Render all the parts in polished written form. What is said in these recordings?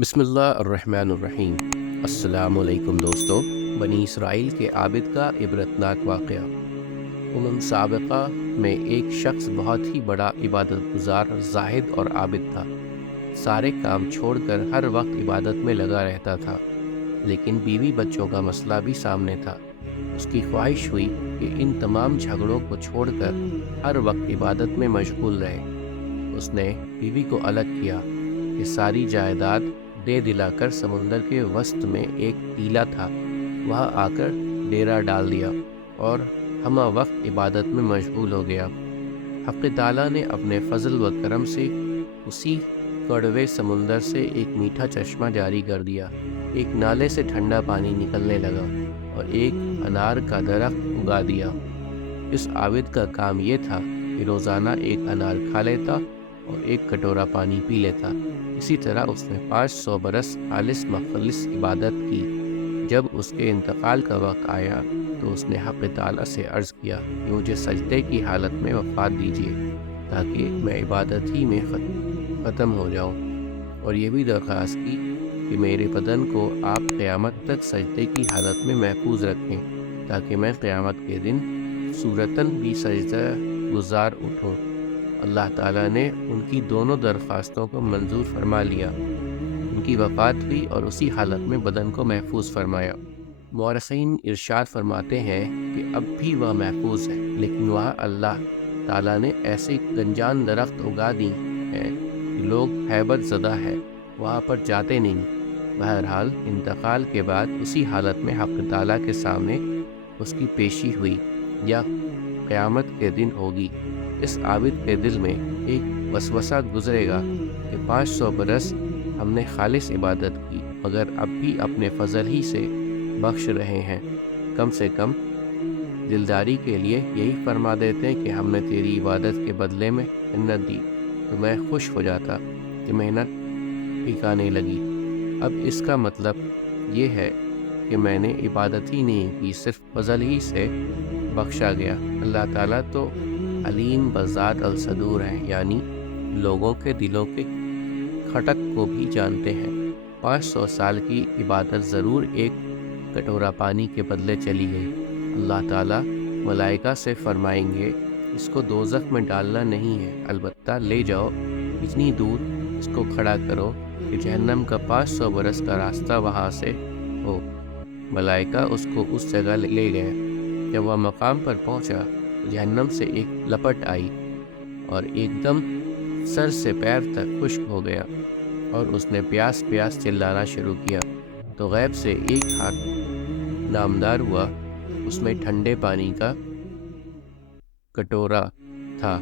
بسم اللہ الرحمن الرحیم۔ السلام علیکم دوستو۔ بنی اسرائیل کے عابد کا عبرتناک واقعہ۔ سابقہ میں ایک شخص بہت ہی بڑا عبادت گزار، زاہد اور عابد تھا۔ سارے کام چھوڑ کر ہر وقت عبادت میں لگا رہتا تھا، لیکن بیوی بچوں کا مسئلہ بھی سامنے تھا۔ اس کی خواہش ہوئی کہ ان تمام جھگڑوں کو چھوڑ کر ہر وقت عبادت میں مشغول رہے۔ اس نے بیوی کو الگ کیا کہ ساری جائیداد دے دلا کر سمندر کے وسط میں ایک ٹیلا تھا، وہاں آ کر ڈیرا ڈال دیا اور ہمہ وقت عبادت میں مشغول ہو گیا۔ حق تعالیٰ نے اپنے فضل و کرم سے اسی کڑوے سمندر سے ایک میٹھا چشمہ جاری کر دیا، ایک نالے سے ٹھنڈا پانی نکلنے لگا اور ایک انار کا درخت اگا دیا۔ اس عابد کا کام یہ تھا کہ روزانہ ایک انار کھا لیتا اور ایک کٹورا پانی پی لیتا۔ اسی طرح اس نے 500 برس خالص مخلص عبادت کی۔ جب اس کے انتقال کا وقت آیا تو اس نے حق تعالیٰ سے عرض کیا کہ مجھے سجدے کی حالت میں وفات دیجیے تاکہ میں عبادت ہی میں ختم ہو جاؤں، اور یہ بھی درخواست کی کہ میرے بدن کو آپ قیامت تک سجدے کی حالت میں محفوظ رکھیں تاکہ میں قیامت کے دن صورتاً بھی سجدہ گزار اٹھوں۔ اللہ تعالیٰ نے ان کی دونوں درخواستوں کو منظور فرما لیا۔ ان کی وفات ہوئی اور اسی حالت میں بدن کو محفوظ فرمایا۔ مورخین ارشاد فرماتے ہیں کہ اب بھی وہ محفوظ ہے، لیکن وہاں اللہ تعالیٰ نے ایسے گنجان درخت اگا دی ہیں کہ لوگ ہیبت زدہ ہے وہاں پر جاتے نہیں۔ بہرحال انتقال کے بعد اسی حالت میں حق تعالیٰ کے سامنے اس کی پیشی ہوئی یا قیامت کے دن ہوگی۔ اس عابد کے دل میں ایک وسوسہ گزرے گا کہ 500 برس ہم نے خالص عبادت کی مگر اب بھی اپنے فضل ہی سے بخش رہے ہیں، کم سے کم دلداری کے لیے یہی فرما دیتے کہ ہم نے تیری عبادت کے بدلے میں محنت دی تو میں خوش ہو جاتا کہ محنت ٹھکانے لگی۔ اب اس کا مطلب یہ ہے کہ میں نے عبادت ہی نہیں کی، صرف فضل ہی سے بخشا گیا۔ اللہ تعالیٰ تو علیم بذات الصدور ہیں، یعنی لوگوں کے دلوں کے کھٹک کو بھی جانتے ہیں۔ 500 سال کی عبادت ضرور ایک کٹورا پانی کے بدلے چلی گئی۔ اللہ تعالیٰ ملائکہ سے فرمائیں گے اس کو دوزخ میں ڈالنا نہیں ہے، البتہ لے جاؤ اتنی دور اس کو کھڑا کرو کہ جہنم کا 500 برس کا راستہ وہاں سے ہو۔ ملائکہ اس کو اس جگہ لے گئے۔ جب وہ مقام پر پہنچا تو جہنم سے ایک لپٹ آئی اور ایک دم سر سے پیر تک خشک ہو گیا، اور اس نے پیاس پیاس چلانا شروع کیا تو غیب سے ایک ہاتھ نامدار ہوا، اس میں ٹھنڈے پانی کا کٹورا تھا۔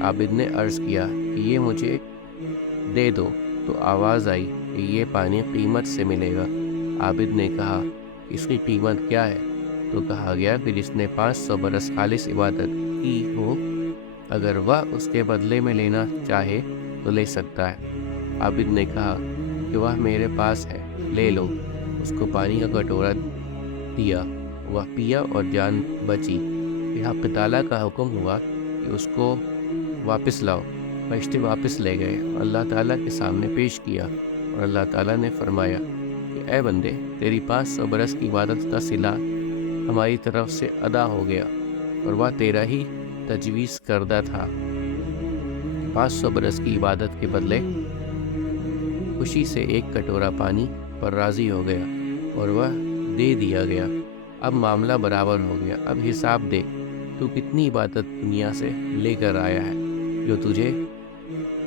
عابد نے عرض کیا کہ یہ مجھے دے دو، تو آواز آئی کہ یہ پانی قیمت سے ملے گا۔ عابد نے کہا اس کی قیمت کیا ہے؟ تو کہا گیا کہ جس نے 500 برس خالص عبادت کی ہو، اگر وہ اس کے بدلے میں لینا چاہے تو لے سکتا ہے۔ عابد نے کہا کہ وہ میرے پاس ہے، لے لو۔ اس کو پانی کا کٹورا دیا، وہ پیا اور جان بچی۔ کہ حق تعالیٰ کا حکم ہوا کہ اس کو واپس لاؤ۔ فرشتے واپس لے گئے، اللہ تعالیٰ کے سامنے پیش کیا، اور اللہ تعالیٰ نے فرمایا کہ اے بندے، تیری 500 برس کی عبادت کا صلہ ہماری طرف سے ادا ہو گیا، اور وہ تیرا ہی تجویز کردہ تھا۔ 500 برس کی عبادت کے بدلے خوشی سے ایک کٹورا پانی پر راضی ہو گیا اور وہ دے دیا گیا۔ اب معاملہ برابر ہو گیا، اب حساب دے، تو کتنی عبادت دنیا سے لے کر آیا ہے جو تجھے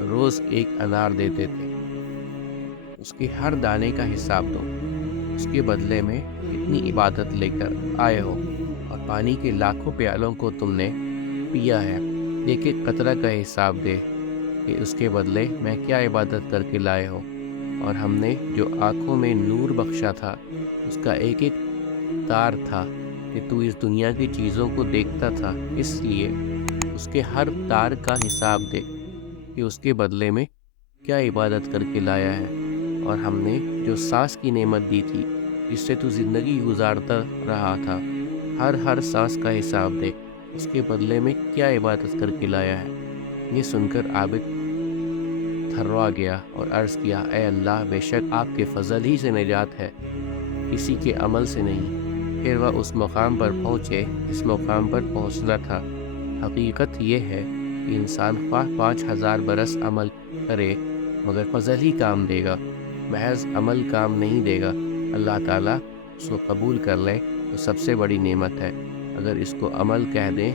روز ایک انار دیتے تھے۔ اس کے ہر دانے کا حساب دو، اس کے بدلے میں کتنی عبادت لے کر آئے ہو، اور پانی کے لاکھوں پیالوں کو تم نے پیا ہے۔ ایک ایک قطرہ کا حساب دے کہ اس کے بدلے میں کیا عبادت کر کے لائے ہو، اور ہم نے جو آنکھوں میں نور بخشا تھا اس کا ایک ایک تار تھا کہ تو اس دنیا کی چیزوں کو دیکھتا تھا، اس لیے اس کے ہر تار کا حساب دے کہ اس کے بدلے میں کیا عبادت کر کے لایا ہے۔ اور ہم نے جو سانس کی نعمت دی تھی جس سے تو زندگی گزارتا رہا تھا، ہر سانس کا حساب دے، اس کے بدلے میں کیا عبادت کر کے لایا ہے۔ یہ سن کر عابد تھرا گیا اور عرض کیا اے اللہ بے شک آپ کے فضل ہی سے نجات ہے، کسی کے عمل سے نہیں۔ پھر وہ اس مقام پر پہنچے جس مقام پر پہنچنا تھا۔ حقیقت یہ ہے کہ انسان خواہ 5000 برس عمل کرے مگر فضل ہی کام دے گا، محض عمل کام نہیں دے گا۔ اللہ تعالیٰ اس کو قبول کر لے تو سب سے بڑی نعمت ہے، اگر اس کو عمل کہہ دیں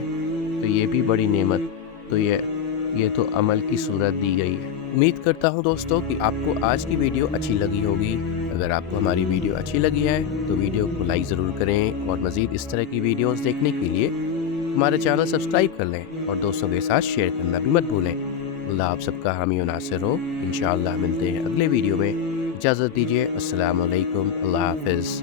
تو یہ بھی بڑی نعمت، تو یہ تو عمل کی صورت دی گئی ہے۔ امید کرتا ہوں دوستو کہ آپ کو آج کی ویڈیو اچھی لگی ہوگی۔ اگر آپ کو ہماری ویڈیو اچھی لگی ہے تو ویڈیو کو لائک ضرور کریں، اور مزید اس طرح کی ویڈیوز دیکھنے کے لیے ہمارا چینل سبسکرائب کر لیں اور دوستوں کے ساتھ شیئر کرنا بھی مت بھولیں۔ اللہ آپ سب کا حامی و ناصر ہو۔ انشاءاللہ ملتے ہیں اگلے ویڈیو میں۔ اجازت دیجیے، السلام علیکم، اللہ حافظ۔